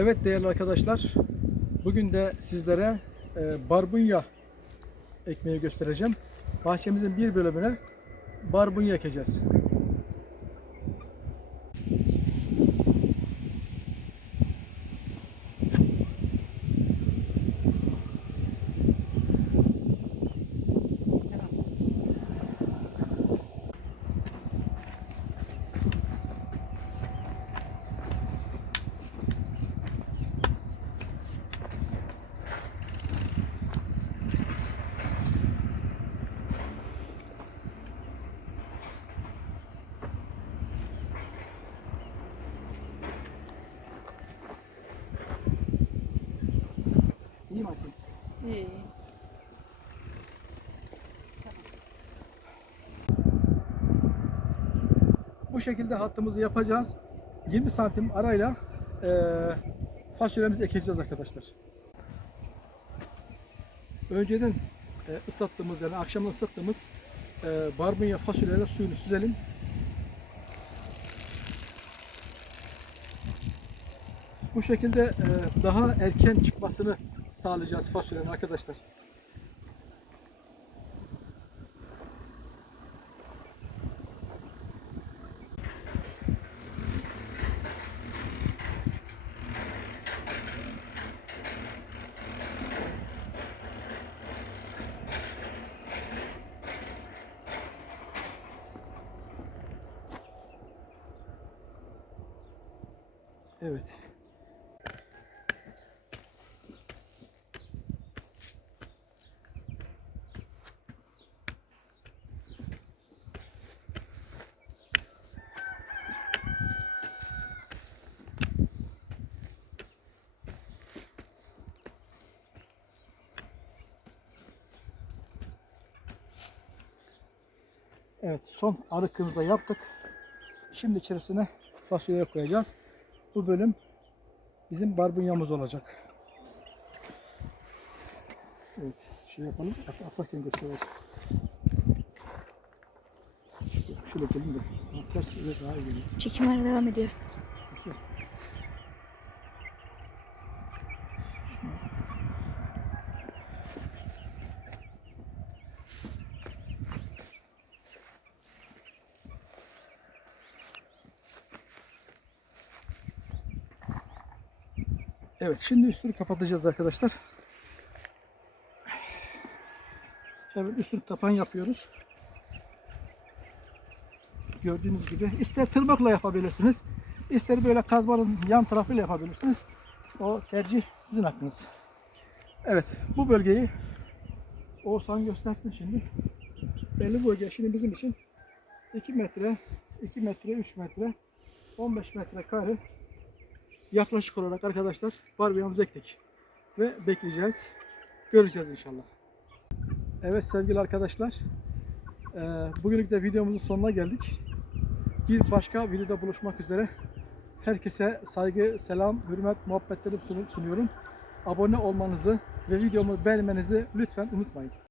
Evet değerli arkadaşlar, bugün de sizlere e, barbunya ekmeği göstereceğim. Bahçemizin bir bölümüne barbunya ekeceğiz. İyi mi Hakim? İyi. Bu şekilde hattımızı yapacağız. 20 santim arayla e, fasulyemizi ekeceğiz arkadaşlar. Önceden e, ıslattığımız yani akşamdan ıslattığımız e, barbunya fasulyelerle suyunu süzelim. Bu şekilde e, daha erken çıkmasını sağlayacağız fasulyenin arkadaşlar. Evet. Evet son arıkımızı yaptık. Şimdi içerisine fasulye koyacağız. Bu bölüm bizim barbunyamız olacak. Evet şey yapalım. At, atlarken göstereceğiz. Şöyle, şöyle gelin de. Ters daha iyi geliyor. Çekimler devam ediyor. Evet şimdi üstünü kapatacağız arkadaşlar. Evet üstünü tapan yapıyoruz. Gördüğünüz gibi ister tırmıkla yapabilirsiniz. ister böyle kazmanın yan tarafıyla yapabilirsiniz. O tercih sizin hakkınız. Evet bu bölgeyi Oğuzhan göstersin şimdi. Belli bölge şimdi bizim için 2 metre, 2 metre, 3 metre, 15 metre kare yaklaşık olarak arkadaşlar barbiyamızı ektik. Ve bekleyeceğiz. Göreceğiz inşallah. Evet sevgili arkadaşlar. eee, Bugünlük de videomuzun sonuna geldik. Bir başka videoda buluşmak üzere. Herkese saygı, selam, hürmet, muhabbetleri sun- sunuyorum. Abone olmanızı ve videomu beğenmenizi lütfen unutmayın.